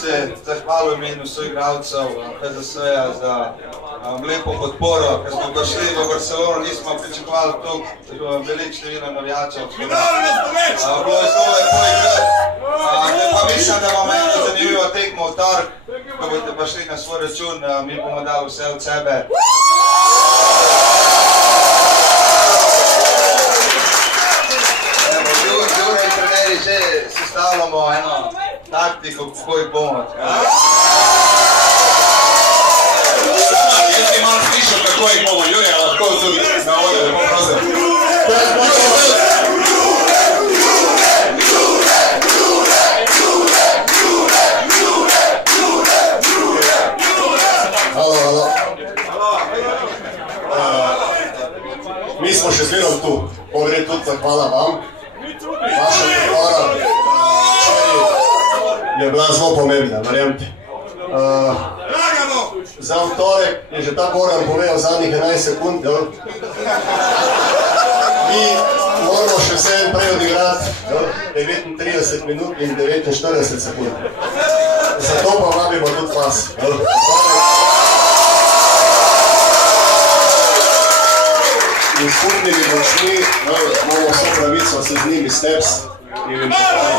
se zahvalil imenu soigralcev PZS-ja za lepo podporo, ker smo prišli v Barcelono, nismo pričakovali toliko veliko število navijačev. Bilo je zelo lepo igrati. Pa mislim, da bomo eno zanimivo tekmo v torek, ko boste prišli na svoj račun, mi bomo dali vse od sebe. Jure in treneri že sestavljamo eno taktiko, kako jih bomo. Jaz ti malo slišal, kako jih bomo, Jure, a lahko tudi na ovdje, lepo prosim. Halo. Mi smo še zmerom tu, pogre tudi zahvala vam. Vaša podpora je bila zelo pomembna, verjemite. Za vtorek je že ta Goran povedal zadnjih 11 sekund, mi moramo še vse en prej odigrati 39 minut in 49 sekund. Zato pa vabimo tudi vas. In skupnimi močmi bomo vso pravico se z njimi steps in jim pokazati.